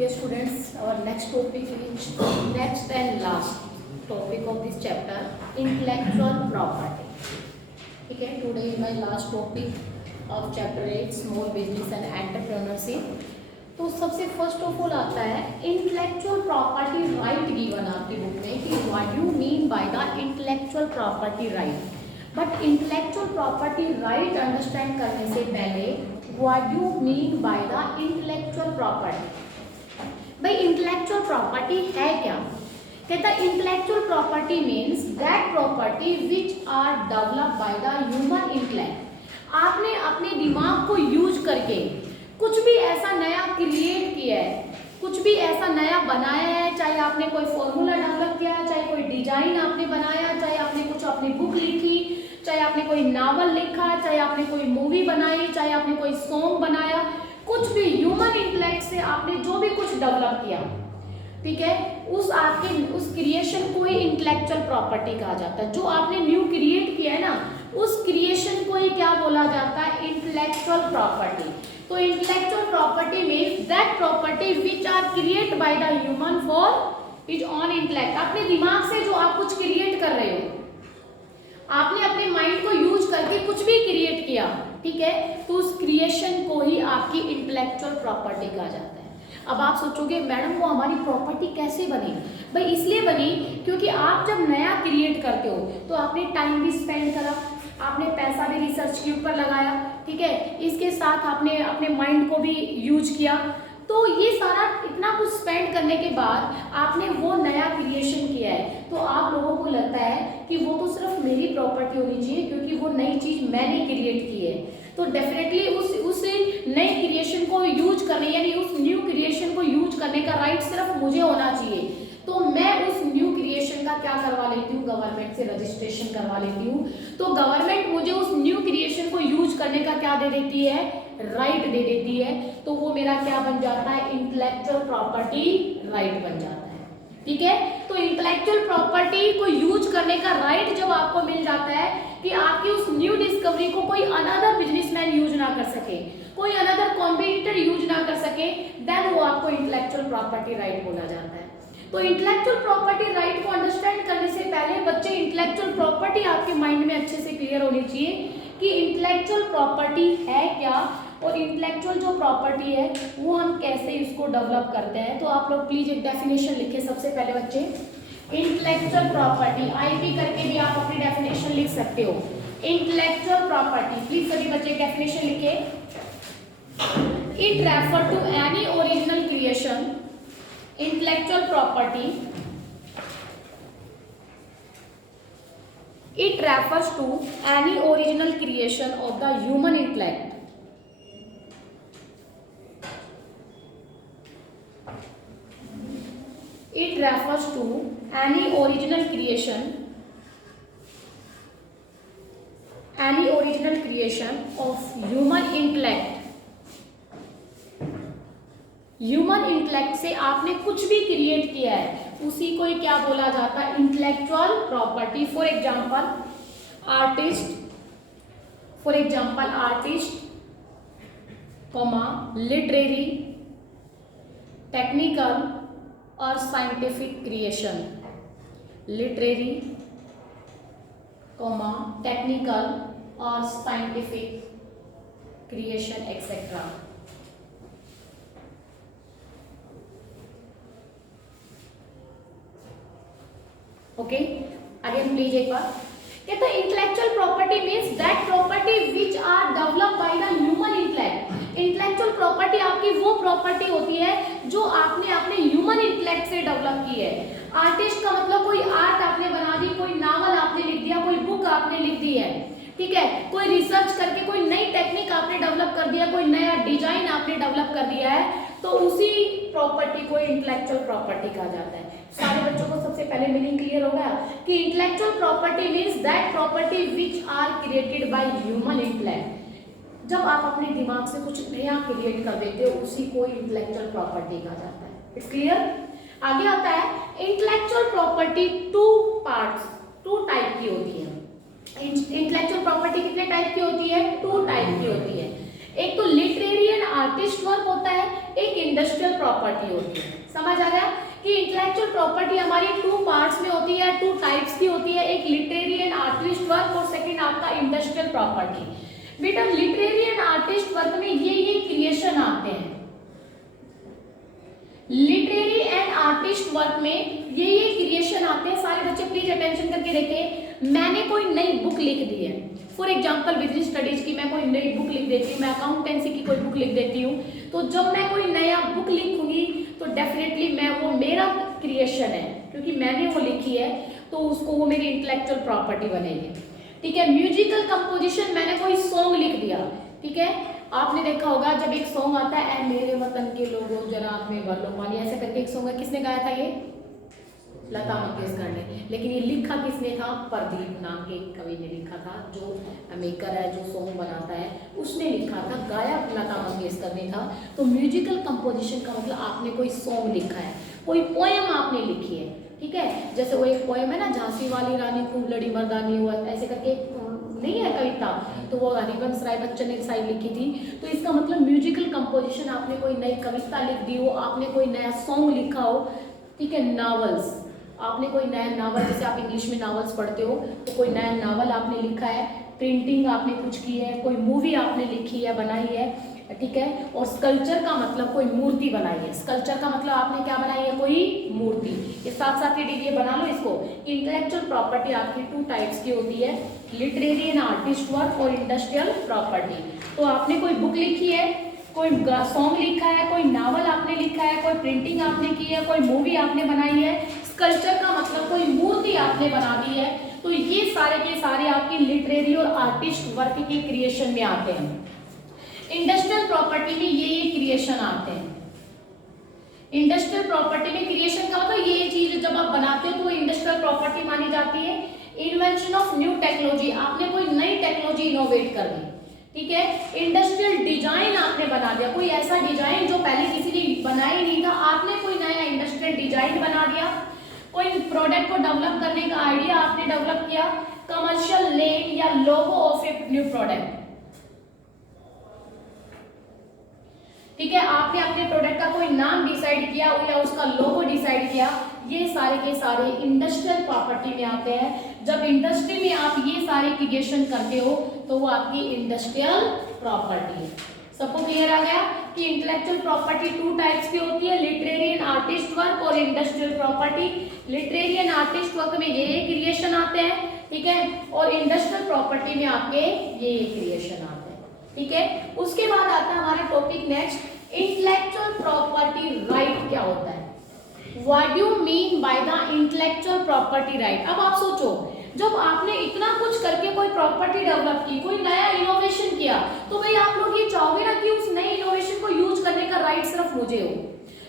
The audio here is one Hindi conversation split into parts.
Dear students, our next topic is next and last topic of this chapter, intellectual property. ठीक है, today is my last topic of chapter 8, small business and entrepreneurship. तो सबसे फर्स्ट ऑफ ऑल आता है इंटेलेक्चुअल प्रॉपर्टी राइट गिवन आपकी बुक में कि what you mean by the intellectual property right. But intellectual property right understand करने से पहले what you mean by the intellectual property. भाई इंटेलेक्चुअल प्रॉपर्टी है क्या? कहता है intellectual property means that property which are developed by the human intellect. आपने अपने दिमाग को यूज करके कुछ भी ऐसा नया क्रिएट किया है, कुछ भी ऐसा नया बनाया है, चाहे आपने कोई फॉर्मूला डेवलप किया, चाहे कोई डिजाइन आपने बनाया, चाहे आपने कुछ अपनी बुक लिखी, चाहे आपने कोई नावल लिखा, चाहे आपने कोई मूवी बनाई, चाहे आपने कोई सॉन्ग बनाया, कुछ भी ह्यूमन इंटेलेक्ट से आपने जो भी कुछ डेवलप किया, ठीक है, उस आपके उस क्रिएशन को ही इंटेलेक्चुअल प्रॉपर्टी कहा जाता है. जो आपने न्यू क्रिएट किया है ना, उस क्रिएशन को ही क्या बोला जाता है? Intellectual property. तो intellectual property means that property which are create by the human for is on intellect. अपने दिमाग से जो आप कुछ क्रिएट कर रहे हो, आपने अपने माइंड को यूज करके कुछ भी क्रिएट किया, ठीक है, तो उस क्रिएशन को ही आपकी इंटेलेक्चुअल प्रॉपर्टी कहा जाता है. अब आप सोचोगे मैडम वो हमारी प्रॉपर्टी कैसे बनी? भाई इसलिए बनी क्योंकि आप जब नया क्रिएट करते हो तो आपने टाइम भी स्पेंड करा, आपने पैसा भी रिसर्च के ऊपर लगाया, ठीक है, इसके साथ आपने अपने माइंड को भी यूज किया. तो ये सारा इतना कुछ स्पेंड करने के बाद आपने वो नया क्रिएशन किया है, तो आप लोगों को लगता है कि वो तो सिर्फ मेरी प्रॉपर्टी होनी चाहिए क्योंकि वो नई चीज मैंने क्रिएट की है. तो डेफिनेटली उस नए क्रिएशन को यूज करने यानी उस न्यू क्रिएशन को यूज करने का राइट सिर्फ मुझे होना चाहिए. तो मैं उस न्यू क्रिएशन का क्या करवा लेती हूँ? गवर्नमेंट से रजिस्ट्रेशन करवा लेती हूँ. तो गवर्नमेंट मुझे उस न्यू क्रिएशन को यूज करने का क्या दे देती है? राइट दे देती है. तो वो मेरा क्या बन जाता है? इंटेलेक्चुअल प्रॉपर्टी राइट बन जाता है. ठीक है, तो इंटेलेक्चुअल प्रॉपर्टी को यूज करने का राइट जब आपको मिल जाता है कि आपकी उस न्यू डिस्कवरी को कोई अनदर बिजनेसमैन यूज ना कर सके, कोई अनदर कॉम्पिटिटर यूज ना कर सके, देन वो आपको इंटेलेक्चुअल प्रॉपर्टी राइट बोला जाता है. तो इंटेलेक्चुअल प्रॉपर्टी राइट को अंडरस्टैंड करने से पहले बच्चे इंटेलेक्चुअल प्रॉपर्टी आपके माइंड में अच्छे से क्लियर होनी चाहिए कि इंटेलेक्चुअल प्रॉपर्टी है क्या और इंटेलेक्चुअल जो प्रॉपर्टी है वो हम कैसे इसको डेवलप करते हैं. तो आप लोग प्लीज एक डेफिनेशन लिखिए सबसे पहले बच्चे. इंटेलेक्चुअल प्रॉपर्टी आईपी करके भी आप अपनी डेफिनेशन लिख सकते हो. इंटेलेक्चुअल प्रॉपर्टी प्लीज सभी बच्चे डेफिनेशन लिखिए. It refer to any original creation. Intellectual property, it refers to any original creation of the human intellect. It refers to any original creation of human intellect. Human intellect से आपने कुछ भी क्रिएट किया है उसी को ही क्या बोला जाता है? Intellectual property. For example artist, literary, technical और साइंटिफिक क्रिएशन. लिटरेरी, टेक्निकल और scientific creation etcetera. Okay, again please एक बार. कहता है intellectual property means that property which are developed by the human intellect. Intellectual property आपकी वो प्रॉपर्टी होती है जो आपने अपने ह्यूमन इंटेलेक्ट से डेवलप की है. आर्टिस्ट का मतलब कोई आर्ट आपने बना दी, कोई नावल आपने लिख दिया, कोई बुक आपने लिख दी है, ठीक है, कोई रिसर्च करके कोई नई टेक्निक आपने डेवलप कर दिया, कोई नया डिजाइन आपने डेवलप कर दिया है, तो उसी प्रॉपर्टी को इंटेलेक्चुअल प्रॉपर्टी कहा जाता है. सारे बच्चों को सबसे पहले मीनिंग क्लियर हो गया कि intellectual property means that property which are created by human intellect. जब आप अपने दिमाग से कुछ नया क्रिएट कर देते हो उसी को इंटेलेक्चुअल प्रॉपर्टी कहा जाता है. It's clear. आगे आता है इंटेलेक्चुअल प्रॉपर्टी टू टाइप की होती है. इंटेलेक्चुअल प्रॉपर्टी कितने टाइप की होती है? 2 टाइप की होती है. एक तो लिटरेरी एंड आर्टिस्ट वर्क होता है, एक इंडस्ट्रियल प्रॉपर्टी होती है। समझ आ गया कि इंटेलेक्चुअल प्रॉपर्टी हमारी टू पार्ट्स में होती है, टू टाइप्स की होती है, एक लिटरेरी एंड आर्टिस्ट वर्क और सेकंड आपका इंडस्ट्रियल प्रॉपर्टी। बेटा लिटरेरी एंड आर्टिस्ट वर्क में ये क्रिएशन आते हैं, लिटरेरी एंड आर्टिस्ट वर्क में ये क्रिएशन आते हैं। सारे बच्चे प्लीज अटेंशन करके देखें। मैंने कोई नई बुक लिख दी है, फॉर एग्जांपल बिजनेस स्टडीज की मैं कोई नई बुक लिख देती हूँ, मैं अकाउंटेंसी की कोई बुक लिख देती हूँ, तो जब मैं कोई नया बुक लिखूंगी तो डेफिनेटली मैं वो मेरा क्रिएशन है, क्योंकि मैंने वो लिखी है तो उसको वो मेरी इंटेलेक्चुअल प्रॉपर्टी बनेगी। ठीक है, म्यूजिकल कंपोजिशन, मैंने कोई सॉन्ग लिख दिया, ठीक है, आपने देखा होगा जब एक सॉन्ग आता है ऐ मेरे वतन के लोगों जरा आँख में भर लो पानी, ऐसे करके एक सॉन्ग है, किसने गाया था? ये लता मंगेशकर ने। लेकिन ये लिखा किसने था? प्रदीप नाम के कवि ने लिखा था, जो मेकर है, जो सॉन्ग बनाता है, उसने लिखा था, गाया लता मंगेशकर ने था। तो म्यूजिकल कंपोजिशन का मतलब आपने कोई सॉन्ग लिखा है, कोई पोएम आपने लिखी है, ठीक है। जैसे वो एक पोएम है ना, झांसी वाली रानी खूब लड़ी मर्दानी हुआ, ऐसे करके नहीं है कविता, तो वो हरिवंश राय बच्चन ने शायद लिखी थी। तो इसका मतलब म्यूजिकल कंपोजिशन, आपने कोई नई कविता लिख दी हो, आपने कोई नया सॉन्ग लिखा हो, ठीक है। नावल्स, आपने कोई नया नावल, जैसे आप इंग्लिश में नावल्स पढ़ते हो, तो कोई नया नावल आपने लिखा है, प्रिंटिंग आपने कुछ की है, कोई मूवी आपने लिखी है, बनाई है, ठीक है। और स्कल्पचर का मतलब कोई मूर्ति बनाई है, स्कल्पचर का मतलब आपने क्या बनाई है? कोई मूर्ति। ये साथ साथ ये बना लो इसको। इंटेलेक्चुअल प्रॉपर्टी आपकी टू टाइप्स की होती है, लिटरेरी एंड आर्टिस्ट वर्क और इंडस्ट्रियल प्रॉपर्टी। तो आपने कोई बुक लिखी है, कोई सॉन्ग लिखा है, कोई नावल आपने लिखा है, कोई प्रिंटिंग आपने की है, कोई मूवी आपने बनाई है, स्कल्पचर का मतलब कोई मूर्ति आपने बना दी है, तो ये सारे के सारे आपकी लिटरेरी और आर्टिस्ट वर्क के क्रिएशन में आते हैं। इंडस्ट्रियल प्रॉपर्टी में ये क्रिएशन आते हैं। इंडस्ट्रियल प्रॉपर्टी में क्रिएशन का मतलब ये चीज जब आप बनाते हो तो वो इंडस्ट्रियल प्रॉपर्टी मानी जाती है। इन्वेंशन ऑफ न्यू टेक्नोलॉजी, आपने कोई नई टेक्नोलॉजी इनोवेट कर दी, ठीक है। इंडस्ट्रियल डिजाइन आपने बना दिया, कोई ऐसा डिजाइन जो पहले किसी ने बनाया ही नहीं था, आपने कोई नया इंडस्ट्रियल डिजाइन बना दिया। कोई प्रोडक्ट को डेवलप करने का आइडिया आपने डेवलप किया। कमर्शियल नेम या logo of a new product, ठीक है, आपने अपने प्रोडक्ट का कोई नाम डिसाइड किया या उसका लोगो डिसाइड किया। ये सारे के सारे इंडस्ट्रियल प्रॉपर्टी में आते हैं। जब इंडस्ट्री में आप ये सारे क्रिएशन करते हो तो वो आपकी इंडस्ट्रियल प्रॉपर्टी है। सबको क्लियर आ गया कि इंटेलेक्चुअल प्रॉपर्टी टू टाइप्स की होती है, लिटरेरी एंड आर्टिस्ट वर्क और industrial property. Literary and artist work में ये क्रिएशन आते हैं, ठीक है, और इंडस्ट्रियल प्रॉपर्टी में आपके ये क्रिएशन आते हैं, ठीक है। उसके बाद आता है हमारा topic next, intellectual property right क्या होता है। What do you mean by the intellectual property right. अब आप सोचो, जब आपने इतना कुछ करके कोई प्रॉपर्टी डेवलप की, कोई नया इनोवेशन किया, तो भाई आप लोग ये चाहोगे ना कि उस नए इनोवेशन को यूज करने का राइट सिर्फ मुझे हो,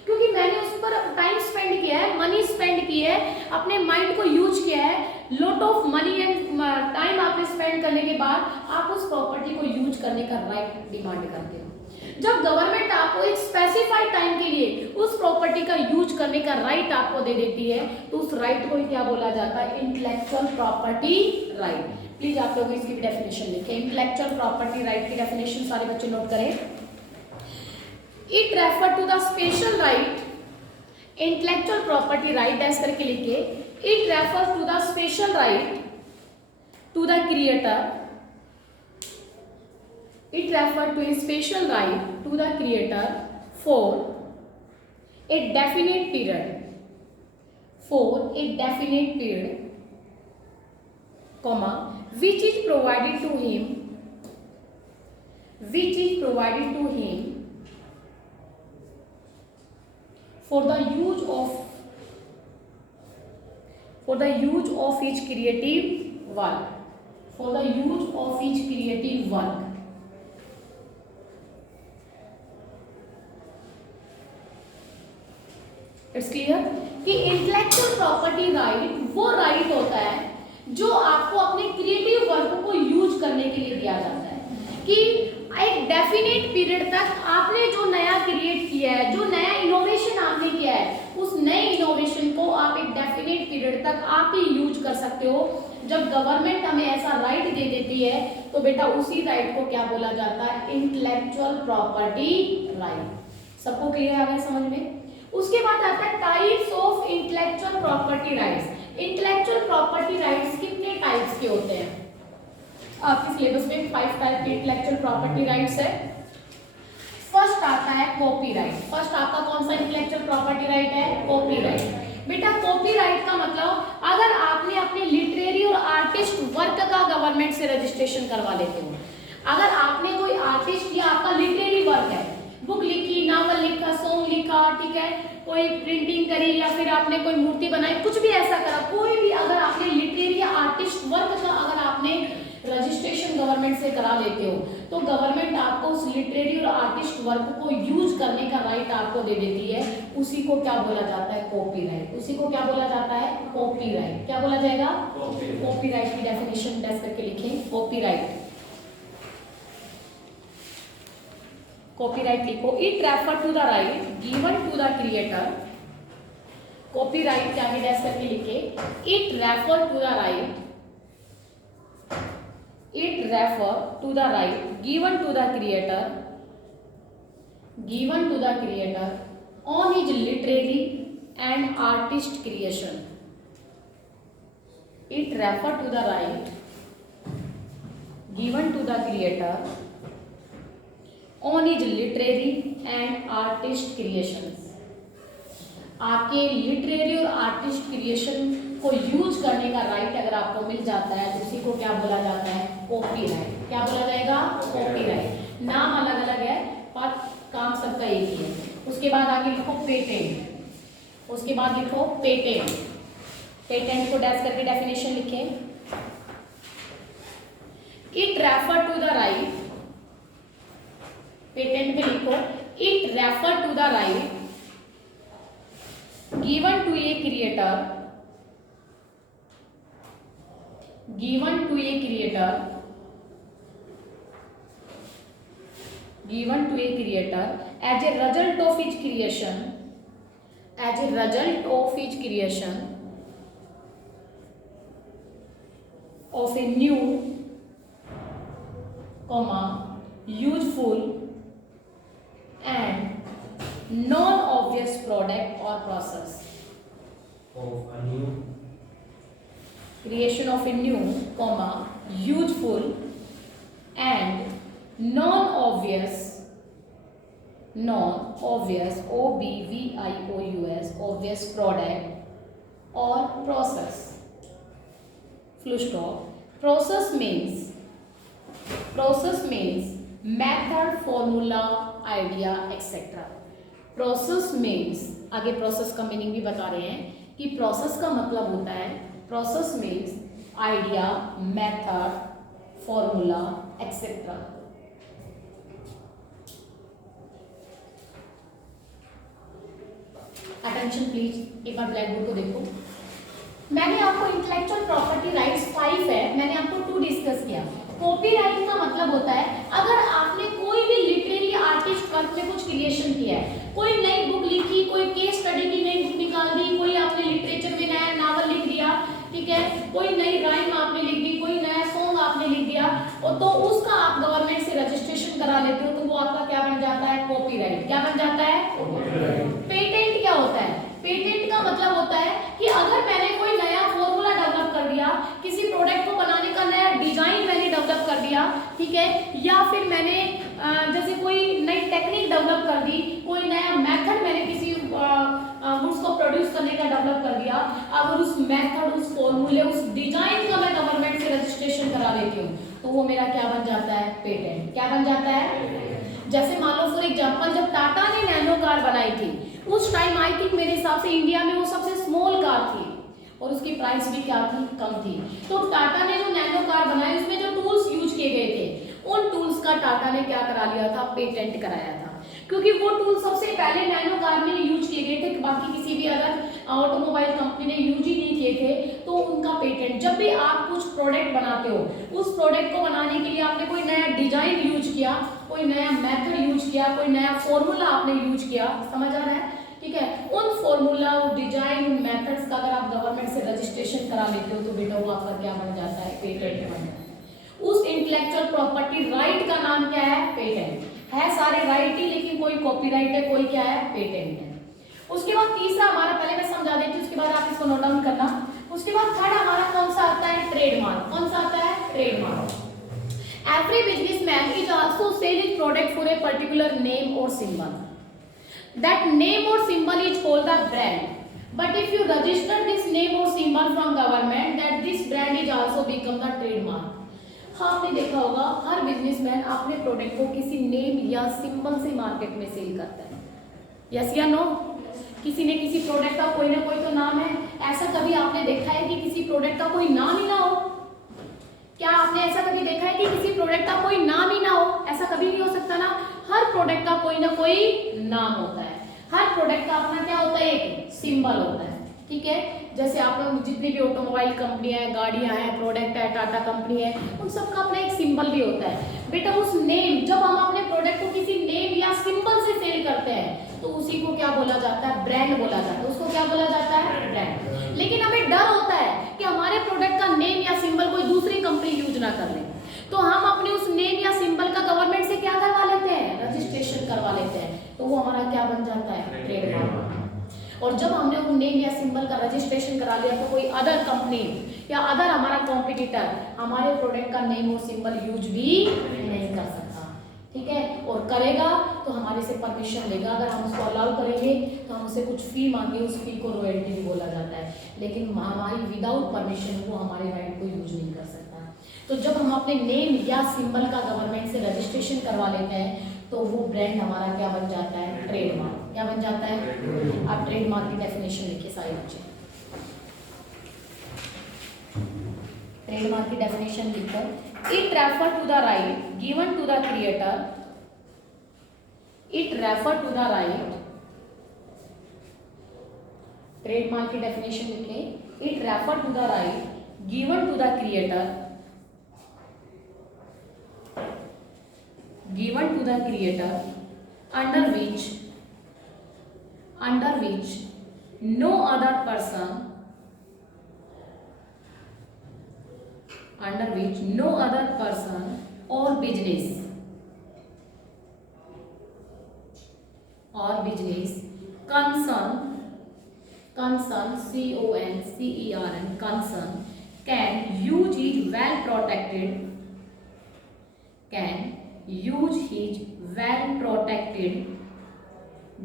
क्योंकि मैंने उस पर टाइम स्पेंड किया है, मनी स्पेंड की है, अपने माइंड को यूज किया है, lot of money and time आपने स्पेंड करने के बाद आप उस प्रॉपर्टी को यूज करने का राइट डिमांड करते हो। जब गवर्नमेंट आपको एक स्पेसिफाइड टाइम के लिए उस प्रॉपर्टी का यूज करने का राइट आपको दे देती है, तो उस राइट को क्या बोला जाता है? Intellectual property right. प्लीज आप लोग इसकी भी डेफिनेशन लिखें। इंटेलेक्चुअल प्रॉपर्टी राइट की डेफिनेशन सारे बच्चे नोट करें। It refer to the special right, intellectual property right ऐसे करके लिखिए। It refer to the special right to the creator, it refers to a special right to the creator for a definite period, comma, which is provided to him for the use of his creative work, it's clear कि इंटेलेक्चुअल प्रॉपर्टी राइट वो राइट होता है जो आपको अपने क्रिएटिव वर्क को यूज करने के लिए दिया जाता है, कि एक डेफिनेट पीरियड तक आपने जो नया क्रिएट किया है, जो नया इनोवेशन आपने किया है, उस नए इनोवेशन को आप एक डेफिनेट पीरियड तक आप ही यूज कर सकते हो। जब गवर्नमेंट हमें ऐसा राइट दे देती है तो बेटा उसी राइट को क्या बोला जाता है? Intellectual property right. सबको क्लियर आ गया समझ में? उसके बाद आता है types of intellectual property rights. Intellectual property rights कितने टाइप्स के होते हैं? आपके सिलेबस में 5 टाइप के इंटेलेक्चुअल प्रॉपर्टी राइट्स है। फर्स्ट आता है कॉपीराइट। फर्स्ट आपका कौन सा इंटेलेक्चुअल प्रॉपर्टी राइट है? कॉपीराइट। बेटा कॉपीराइट का मतलब अगर आपने अपने लिटरेरी और आर्टिस्ट वर्क का गवर्नमेंट से रजिस्ट्रेशन करवा लेते हो, अगर आपने कोई आर्टिस्ट या आपका लिटरेरी वर्क है, बुक लिखी, नावल लिखा, सॉन्ग लिखा, ठीक है, कोई प्रिंटिंग करी या फिर आपने कोई मूर्ति बनाई, कुछ भी ऐसा करा, कोई भी अगर आपने लिटरेरी या आर्टिस्ट वर्क का अगर आपने रजिस्ट्रेशन गवर्नमेंट से करा लेते हो तो गवर्नमेंट आपको उस लिटरेरी और आर्टिस्ट वर्क को यूज करने का राइट आपको दे देती है। उसी को क्या बोला जाता है? कॉपीराइट। उसी को क्या बोला जाता है? कॉपीराइट। क्या बोला जाएगा? कॉपीराइट की डेफिनेशन टेस्ट करके लिखें। कॉपीराइट, कॉपीराइट लिखो, it refer to the right given to the creator. Copyright क्या डेस करके लिखे, it refer to the right, it refer to the right given to the creator on his literary and artist creation. It refer to the right given to the creator on his literary and artist creations. आपके लिटरेरी और आर्टिस्ट क्रिएशन को यूज करने का राइट अगर आपको मिल जाता है तो उसी को क्या बोला जाता है? कॉपीराइट। क्या बोला जाएगा? कॉपीराइट। नाम अलग अलग है पर काम सबका एक ही है। उसके बाद आगे लिखो पेटेंट। उसके बाद लिखो पेटेंट। पेटेंट को डैश करके डेफिनेशन लिखें, it refer to the right, patent में लिखो it refer to the right given to a creator as a result of his creation of a new useful and non-obvious product or process. Creation of a new, useful and non-obvious, obvious, obvious product or process. Full stop. Process means method, formula, idea, etc. Process means, आगे प्रोसेस का मीनिंग भी बता रहे हैं कि प्रोसेस का मतलब होता है, process means idea, method, formula etcetera. Attention please, एक बार ब्लैक बोर्ड को देखो। मैंने आपको इंटेलेक्चुअल प्रॉपर्टी राइट्स 5 है, मैंने आपको 2 डिस्कस किया। कॉपीराइट का मतलब होता है अगर आपने कोई भी लिटरेरी आर्टिस्ट वर्क में कुछ क्रिएशन किया है, कोई नई बुक लिखी, कोई केस स्टडी की नई बुक निकाल दी, कोई आपने लिटरेचर में नया नावल लिख दिया, ठीक है, कोई नई राइम आपने लिख दी, कोई नया सॉन्ग आपने लिख दिया, और तो उसका आप गवर्नमेंट से रजिस्ट्रेशन करा लेते हो तो वो आपका क्या बन जाता है? कॉपीराइट। क्या बन जाता है? पेटेंट क्या होता है? पेटेंट का मतलब होता है कि अगर मैंने कोई नया फॉर्मूला डेवलप कर दिया, किसी प्रोडक्ट को बनाने का नया डिजाइन मैंने डेवलप कर दिया, ठीक है, या फिर मैंने जैसे कोई नई टेक्निक डेवलप कर दी, कोई नया मेथड मैंने किसी गुड्स को प्रोड्यूस करने का डेवलप कर दिया, अगर उस मेथड, उस फॉर्मूले, उस डिजाइन का मैं गवर्नमेंट से रजिस्ट्रेशन करा लेती हूँ तो वो मेरा क्या बन जाता है? पेटेंट। क्या बन जाता है? जैसे मान लो फॉर एग्जांपल जब टाटा ने नैनो कार बनाई थी उस टाइम आई थिंक मेरे हिसाब से इंडिया में वो सबसे स्मॉल कार थी और उसकी प्राइस भी क्या थी? कम थी। तो टाटा ने जो नैनो कार बनाई उसमें जो टूल्स यूज किए गए थे उन टूल्स का टाटा ने क्या करा लिया था? पेटेंट कराया था, क्योंकि वो टूल सबसे पहले नैनो कार में यूज किए गए थे, बाकी किसी भी अदर ऑटोमोबाइल कंपनी ने यूज ही नहीं किए थे, तो उनका पेटेंट। जब भी आप कुछ प्रोडक्ट बनाते हो, उस प्रोडक्ट को बनाने के लिए आपने कोई नया डिजाइन यूज किया, कोई नया मेथड यूज किया, कोई नया फॉर्मूला आपने यूज किया, समझ आ रहा है? ठीक है, उन फॉर्मूला, डिजाइन, मेथड्स का अगर आप गवर्नमेंट से रजिस्ट्रेशन करा लेते हो तो बेटा वो आपका क्या बन जाता है? पेटेंट बन जाता है। उस इंटेलेक्चुअल प्रॉपर्टी राइट का नाम क्या है? पेटेंट है। सारे राइट ही, लेकिन कोई कॉपीराइट है, कोई क्या है, पेटेंट है। उसके बाद तीसरा हमारा, पहले मैं समझा देती हूँ, उसके बाद आप इसको नोट डाउन करना। उसके बाद थर्ड हमारा कौन सा आता है, ट्रेडमार्क। कौन सा आता है, trademark. Every businessman is also sell his product for a particular name और सिंबल। दैट नेम और symbol is called the brand, but if you register this name और symbol from government, that this brand is also become the trademark. हाँ, आपने देखा होगा हर बिजनेसमैन अपने प्रोडक्ट को किसी नेम या सिंबल से मार्केट में सेल करता है। यस या नो? किसी ने किसी प्रोडक्ट का कोई ना कोई तो नाम है। ऐसा कभी आपने देखा है कि किसी प्रोडक्ट का कोई नाम ही ना हो? क्या आपने ऐसा कभी देखा है कि किसी प्रोडक्ट का कोई नाम ही ना हो? ऐसा कभी नहीं हो सकता ना। हर प्रोडक्ट का कोई ना कोई नाम होता है। हर प्रोडक्ट का अपना क्या होता है, एक सिंबल होता है। ठीक है, जैसे आप लोग जितनी भी ऑटोमोबाइल कंपनियां हैं, गाड़ियां हैं, प्रोडक्ट है, टाटा कंपनी है, उन सबका अपना एक सिंबल भी होता है। बेटा उस नेम, जब हम अपने प्रोडक्ट को किसी नेम या सिंबल से सेल करते हैं तो उसी को क्या बोला जाता है, ब्रांड बोला जाता है। उसको क्या बोला जाता है, ब्रांड। लेकिन हमें डर होता है कि हमारे प्रोडक्ट का नेम या सिंबल कोई दूसरी कंपनी यूज ना कर ले, तो हम अपने उस नेम या सिंबल का गवर्नमेंट से क्या करवा लेते हैं, रजिस्ट्रेशन करवा लेते हैं। तो वो हमारा क्या बन जाता है, ट्रेडमार्क। और जब हमने वो नेम या सिंबल का रजिस्ट्रेशन करा लिया तो कोई अदर कंपनी या अदर हमारा कॉम्पिटिटर हमारे प्रोडक्ट का नेम और सिंबल यूज भी नहीं कर सकता। ठीक है, और करेगा तो हमारे से परमिशन लेगा। अगर हम उसको अलाउ करेंगे तो हम उससे कुछ फी मांगे, उस फी को रॉयल्टी भी बोला जाता है। लेकिन हमारी विदाउट परमिशन वो हमारे राइट को यूज नहीं कर सकता। तो जब हम अपने नेम या सिंबल का गवर्नमेंट से रजिस्ट्रेशन करवा लेते हैं तो वो ब्रांड हमारा क्या बन जाता है, ट्रेडमार्क। क्या बन जाता है? आप ट्रेडमार्क की डेफिनेशन लिखिए सारे बच्चे। ट्रेडमार्क की डेफिनेशन लिखकर, it refer to the right given to the creator, it refer to the right, trademark की डेफिनेशन लिखें, it refer to the right given to the creator, given to the creator under which no other person or business concern concern can use his well protected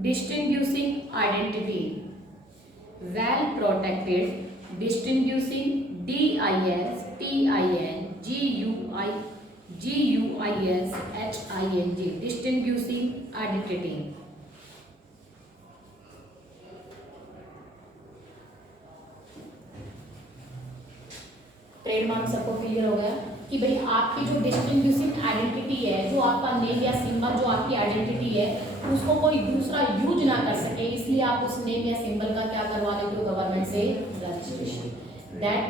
distinguishing identity, distinguishing identity। Trademark सबको क्लियर हो गया कि भाई आपकी जो डिस्टिंग्विशिंग आइडेंटिटी है, जो आपका नेम या सिंबल, जो आपकी आइडेंटिटी है, उसको कोई दूसरा यूज ना कर सके, इसलिए आप उस नेम या सिंबल का क्या करवा लेते हो, गवर्नमेंट से रजिस्ट्रेशन। दैट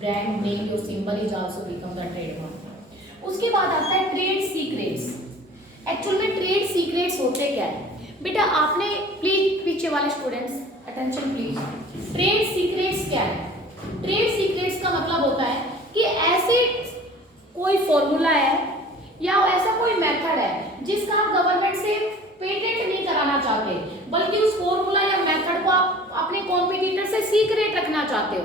ब्रांड नेम और symbol is also become the trademark. उसके बाद आता है ट्रेड सीक्रेट्स। एक्चुअल में ट्रेड सीक्रेट्स होते क्या है बेटा, आपने प्लीज पीछे वाले students attention please, trade secrets क्या है? ट्रेड सीक्रेट्स का मतलब होता है कि ऐसे कोई फॉर्मूला है या ऐसा कोई मेथड है जिसका आप गवर्नमेंट से पेटेंट नहीं कराना चाहते, बल्कि उस फॉर्मूला या मेथड को आप अपने कॉम्पिटिटर से सीक्रेट रखना चाहते हो,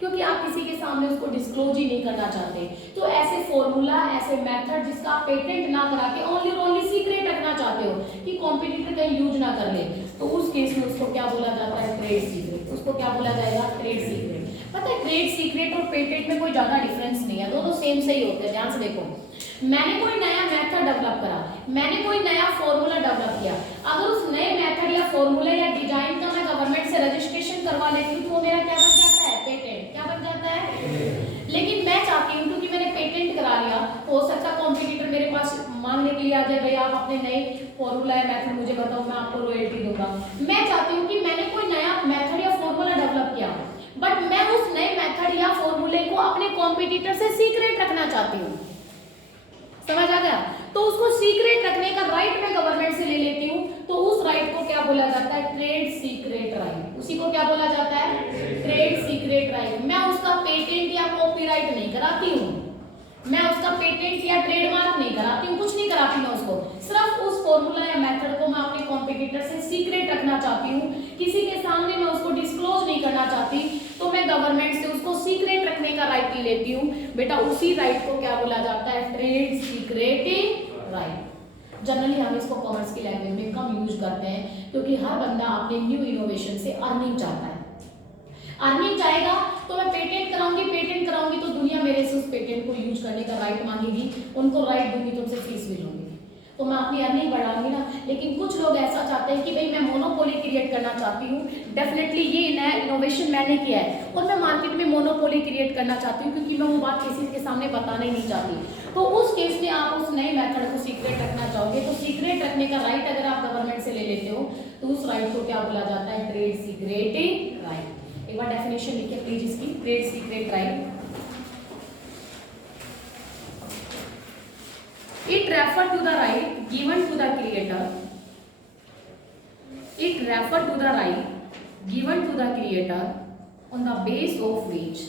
क्योंकि आप किसी के सामने उसको डिस्क्लोज ही नहीं करना चाहते। तो ऐसे फॉर्मूला, ऐसे मेथड जिसका आप पेटेंट ना करा के ओनली सीक्रेट रखना चाहते हो कि कॉम्पिटिटर कहीं यूज ना कर ले, तो उस केस में उसको क्या बोला जाता है, ट्रेड सीक्रेट। उसको क्या बोला जाएगा, ट्रेड सीक्रेट। पता है ट्रेड सीक्रेट और पेटेंट में कोई ज्यादा डिफरेंस नहीं है, दोनों सेम से ही होते हैं। ध्यान से देखो, मैंने कोई नया मेथड डेवलप करा, मैंने कोई नया फॉर्मूला डेवलप किया, अगर उस नए मेथड या फॉर्मूला या डिजाइन का मैं गवर्नमेंट से रजिस्ट्रेशन करवा लेती हूँ तो वो मेरा क्या बन जाता है, पेटेंट। क्या बन जाता है? लेकिन मैं चाहती हूँ क्योंकि मैंने पेटेंट करा लिया, हो सकता कॉम्पिटिटर मेरे पास मांगने के लिए आ जाए, भाई आप अपने नए फॉर्मूला या मेथड मुझे बताओ, मैं आपको रॉयल्टी दूंगा। मैं चाहती हूँ कि मैंने कोई नया मेथड या फॉर्मूला डेवलप किया, बट मैं उस नए मेथड या फॉर्मूले को अपने कॉम्पिटिटर से सीक्रेट रखना चाहती हूँ। समझ आ गया? तो उसको सीक्रेट रखने का राइट मैं गवर्नमेंट से ले लेती हूँ, तो उस राइट को क्या बोला जाता है, ट्रेड सीक्रेट राइट। उसी को क्या बोला जाता है, ट्रेड सीक्रेट राइट। मैं उसका पेटेंट या कॉपीराइट नहीं कराती हूँ, मैं उसका पेटेंट या ट्रेडमार्क नहीं कराती हूँ, कुछ नहीं कराती मैं उसको, सिर्फ उस फॉर्मूला या मेथड को मैं अपने कॉम्पिटिटर से सीक्रेट रखना चाहती हूँ, किसी के सामने मैं उसको डिस्क्लोज नहीं करना चाहती, तो मैं गवर्नमेंट से उसको सीक्रेट रखने का राइट ले लेती हूँ। बेटा उसी राइट को क्या बोला जाता है? Trade secret right. जनरली हम इसको कॉमर्स की लैंग्वेज में कम यूज करते हैं, क्योंकि हर बंदा अपने न्यू इनोवेशन से अर्निंग चाहता है। अर्निंग चाहेगा तो मैं पेटेंट कराऊंगी तो दुनिया मेरे से उस पेटेंट को यूज करने का राइट मांगेगी, उनको राइट दूंगी तो उनसे फीस भी लूंगी, तो मैं अपनी अर्निंग बढ़ाऊंगी ना। लेकिन कुछ लोग ऐसा चाहते हैं कि भाई मैं मोनोपोली क्रिएट करना चाहती हूँ, डेफिनेटली ये नया इनोवेशन मैंने किया है और मैं मार्केट में मोनोपोली क्रिएट करना चाहती हूँ, क्योंकि मैं वो बात किसी के सामने बताना ही नहीं चाहती। तो उस केस में आप उस नए मेथड को सीक्रेट रखना चाहोगे, तो सीक्रेट रखने का राइट अगर आप गवर्नमेंट से ले लेते हो तो उस राइट को क्या बोला जाता है? Trade secret right. एक बार डेफिनेशन लिखिए प्लीज इसकी, trade secret right. It refer to the right given to the creator. It refer to the right given to the creator on the base of which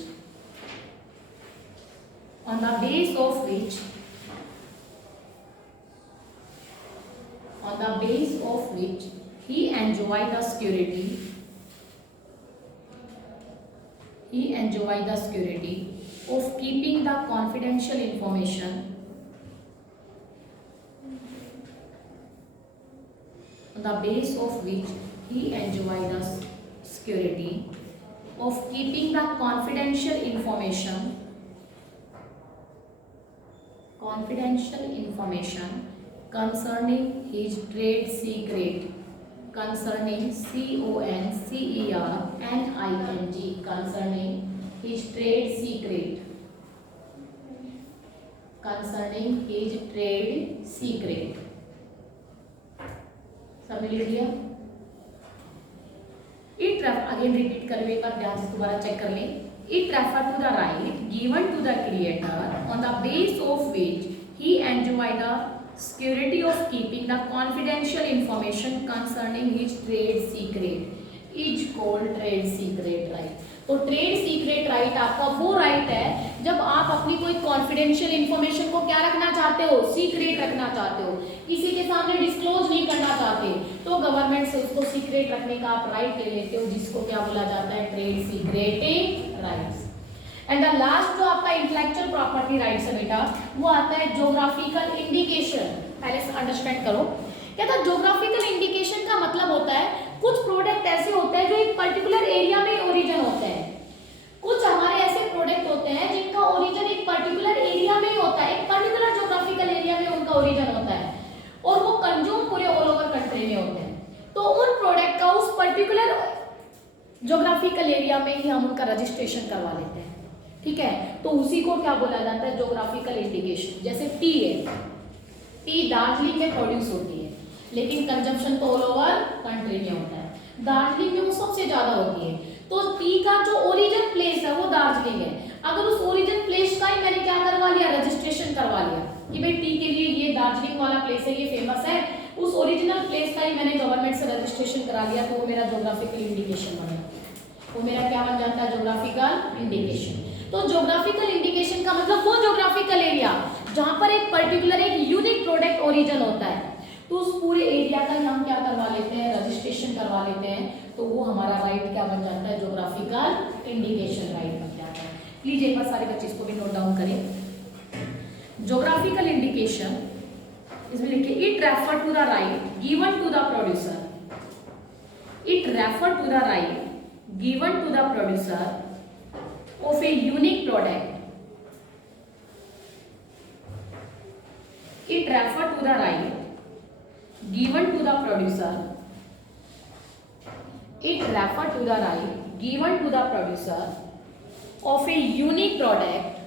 he enjoy the security of keeping the confidential information on the base of which he enjoy the security of keeping the confidential information concerning his trade secret, concerning concerning his trade secret। सबने लिख लिया? इट अगेन रिपीट कर लो, एक बार ध्यान से दोबारा चेक कर लें। It refer to the right given to the creator on the base of which he enjoy the security of keeping the confidential information concerning his trade secret is called trade secret right. तो ट्रेड सीक्रेट राइट आपका वो राइट है जब आप अपनी कोई कॉन्फिडेंशियल इंफॉर्मेशन को क्या रखना चाहते हो? सीक्रेट रखना चाहते हो, किसी के सामने डिस्क्लोज नहीं करना चाहते, तो गवर्नमेंट से उसको सीक्रेट रखने का आप राइट ले लेते हो, जिसको क्या बोला जाता है? Trade secret rights. And the last जो आपका इंटेलेक्चुअल प्रॉपर्टी राइट्स है बेटा, वो आता है ज्योग्राफिकल इंडिकेशन। पहले से अंडरस्टैंड करो क्या था ज्योग्राफिकल इंडिकेशन का मतलब होता है कुछ प्रोडक्ट ऐसे होते हैं जो एक पर्टिकुलर एरिया में ओरिजिन होते हैं। कुछ हमारे ऐसे प्रोडक्ट होते हैं जिनका ओरिजिन एक पर्टिकुलर एरिया में ही होता है, एक पर्टिकुलर ज्योग्राफिकल एरिया में उनका ओरिजिन होता है और वो कंज्यूम पूरे ऑल ओवर कंट्री में होते हैं। तो उन प्रोडक्ट का उस पर्टिकुलर ज्योग्राफिकल एरिया में ही हम उनका रजिस्ट्रेशन करवा लेते हैं, ठीक है। तो उसी को क्या बोला जाता है? Geographical indication. जैसे टी है, टी दार्जिलिंग में प्रोड्यूस होती है लेकिन कंजम्पशन तो ऑल ओवर कंट्री में होता है, दार्जिलिंग में वो सबसे ज्यादा होती है। तो टी का जो ओरिजिन प्लेस है वो दार्जिलिंग है। अगर उस ओरिजिन प्लेस का ही मैंने क्या करवा लिया? रजिस्ट्रेशन करवा लिया कि भाई टी के लिए ये दार्जिलिंग वाला प्लेस है, ये फेमस है, उस ओरिजिनल प्लेस का ही मैंने गवर्नमेंट से रजिस्ट्रेशन करा लिया, तो वो मेरा ज्योग्राफिकल इंडिकेशन बन जाता है। वो मेरा क्या बन जाता है? Geographical indication. तो ज्योग्राफिकल इंडिकेशन का मतलब वो ज्योग्राफिकल एरिया जहां पर एक पर्टिकुलर एक यूनिक प्रोडक्ट ओरिजिन होता है, तो उस पूरे एरिया का हम क्या करवा लेते हैं? रजिस्ट्रेशन करवा लेते हैं, तो वो हमारा राइट क्या बन जाता है? ज्योग्राफिकल इंडिकेशन राइट बन जाता है। प्लीज एक बार सारे बच्चे इसको भी नोट डाउन करें। ज्योग्राफिकल इंडिकेशन इसमें लिखिए it refer to the right given to the producer, it refer to the right given to the producer of a unique product. It refer to the right given to the producer. It refer to the right given to the producer of a unique product,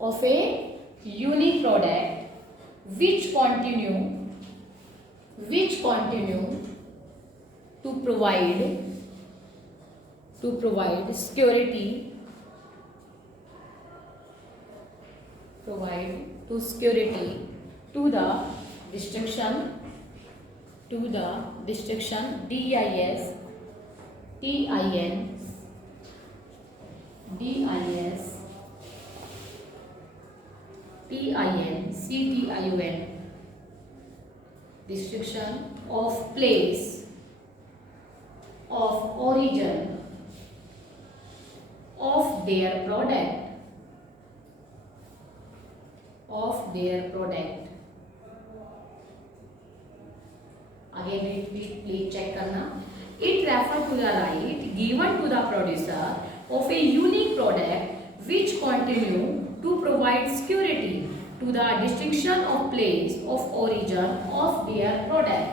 of a unique product which continue to provide security to the destruction description of place of origin of their product. Again repeat, please check करना. It refers to the right given to the producer of a unique product which continue to provide security to the distinction of place of origin of their product.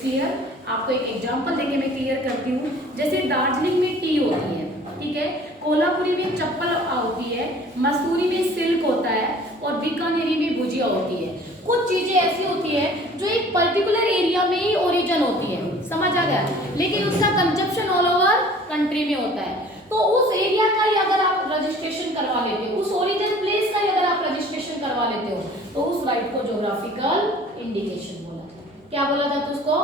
Clear? आपको एक एग्जांपल देके मैं क्लियर करती हूँ. जैसे दार्जिलिंग में टी होती है, ठीक है, कोल्हापुरी में चप्पल होती है, मसूरी में सिल्क होता है और बीकानेरी में भुजिया होती है. कुछ चीजें ऐसी होती है जो एक पर्टिकुलर एरिया में ही ओरिजिन होती है, समझ आ गया, लेकिन उसका कंजप्शन ऑल ओवर कंट्री में होता है. तो उस एरिया का ही अगर आप रजिस्ट्रेशन करवा लेते हो, उस ओरिजिन प्लेस का ही अगर आप रजिस्ट्रेशन करवा लेते हो, तो उस राइट को ज्योग्राफिकल इंडिकेशन बोला जाता है. क्या बोला जाता है उसको?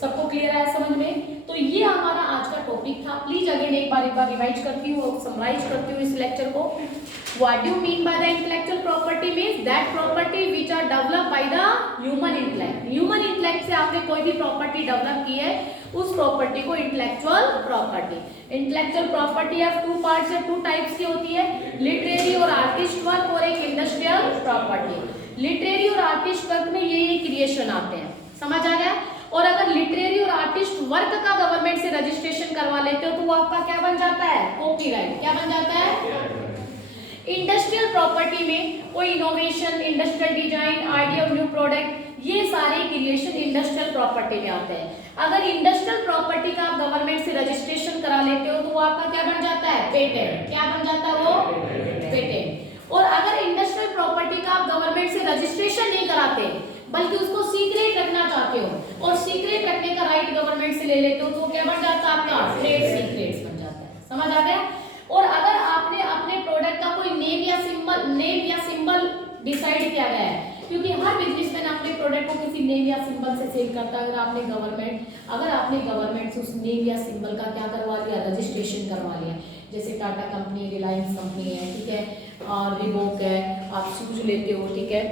सबको क्लियर है समझ में? तो ये हमारा आज का टॉपिक था. प्लीज अगेन एक बार रिवाइज करती हूँ, समराइज करती हूँ इस लेक्चर को. What do you mean by the intellectual property? Means that property which are developed by the human intellect. Human intellect से आपने कोई भी प्रॉपर्टी डेवलप की है, उस प्रॉपर्टी को intellectual property. Intellectual property of two parts या टू टाइप्स की होती है, लिटरेरी और आर्टिस्ट वर्क और एक इंडस्ट्रियल प्रॉपर्टी. लिटरेरी और आर्टिस्ट वर्क में ये क्रिएशन आते हैं, समझ आ गया. और अगर लिटरेरी और आर्टिस्ट वर्क का गवर्नमेंट से रजिस्ट्रेशन करवा लेते हो तो वो आपका क्या बन जाता है? कॉपीराइट. क्या बन जाता है? इंडस्ट्रियल प्रॉपर्टी में कोई innovation, industrial design, idea of new product, ये सारे क्रिएशन इंडस्ट्रियल प्रॉपर्टी में आते हैं. अगर इंडस्ट्रियल प्रॉपर्टी का आप गवर्नमेंट से रजिस्ट्रेशन करा लेते हो तो वो आपका क्या बन जाता है? पेटेंट. क्या बन जाता है वो? पेटेंट. और अगर इंडस्ट्रियल प्रॉपर्टी का आप गवर्नमेंट से रजिस्ट्रेशन नहीं कराते बल्कि उसको सीक्रेट रखना चाहते हो और सीक्रेट रखने का राइट गवर्नमेंट से ले लेते हो तो वो क्या बन जाता है? आपका ट्रेड सीक्रेट्स बन जाता है. समझ आ गया? और अगर आपने अपने प्रोडक्ट का कोई नेम या सिंबल डिसाइड किया गया है, क्योंकि हर बिजनेसमैन अपने प्रोडक्ट को किसी नेम या सिंबल से सेल करता है. अगर आपने गवर्नमेंट से उस नेम या सिंबल का क्या करवा लिया? रजिस्ट्रेशन करवा लिया. जैसे टाटा कंपनी, रिलायंस कंपनी है, ठीक है, और रिबॉक है, आप शूज लेते हो, ठीक है,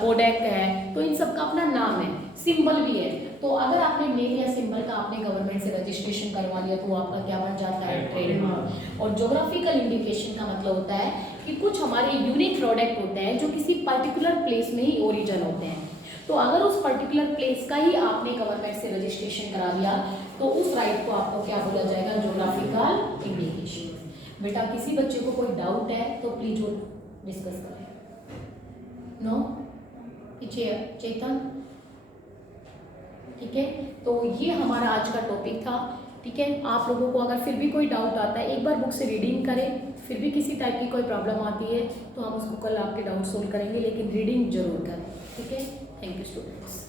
कोडेक है, तो इन सब का अपना नाम है, सिंबल भी है. तो अगर आपने नेम या सिंबल का आपने गवर्नमेंट से रजिस्ट्रेशन करवा लिया तो आपका क्या बन जाता है? ट्रेडमार्क. और ज्योग्राफिकल इंडिकेशन का मतलब होता है कि कुछ हमारे यूनिक प्रोडक्ट होते हैं जो किसी पर्टिकुलर प्लेस में ही ओरिजिन होते हैं. तो अगर उस पर्टिकुलर प्लेस का ही आपने गवर्नमेंट से रजिस्ट्रेशन करा लिया तो उस राइट को आपको क्या बोला जाएगा? Geographical indication. बेटा किसी बच्चे को कोई डाउट है तो प्लीज वो डिस्कस करें. नो? चेतन, ठीक है. तो ये हमारा आज का टॉपिक था, ठीक है. आप लोगों को अगर फिर भी कोई डाउट आता है एक बार बुक से रीडिंग करें. फिर भी किसी टाइप की कोई प्रॉब्लम आती है तो हम उसको कल आपके डाउट सोल्व करेंगे, लेकिन रीडिंग जरूर करें, ठीक है. Thank you students.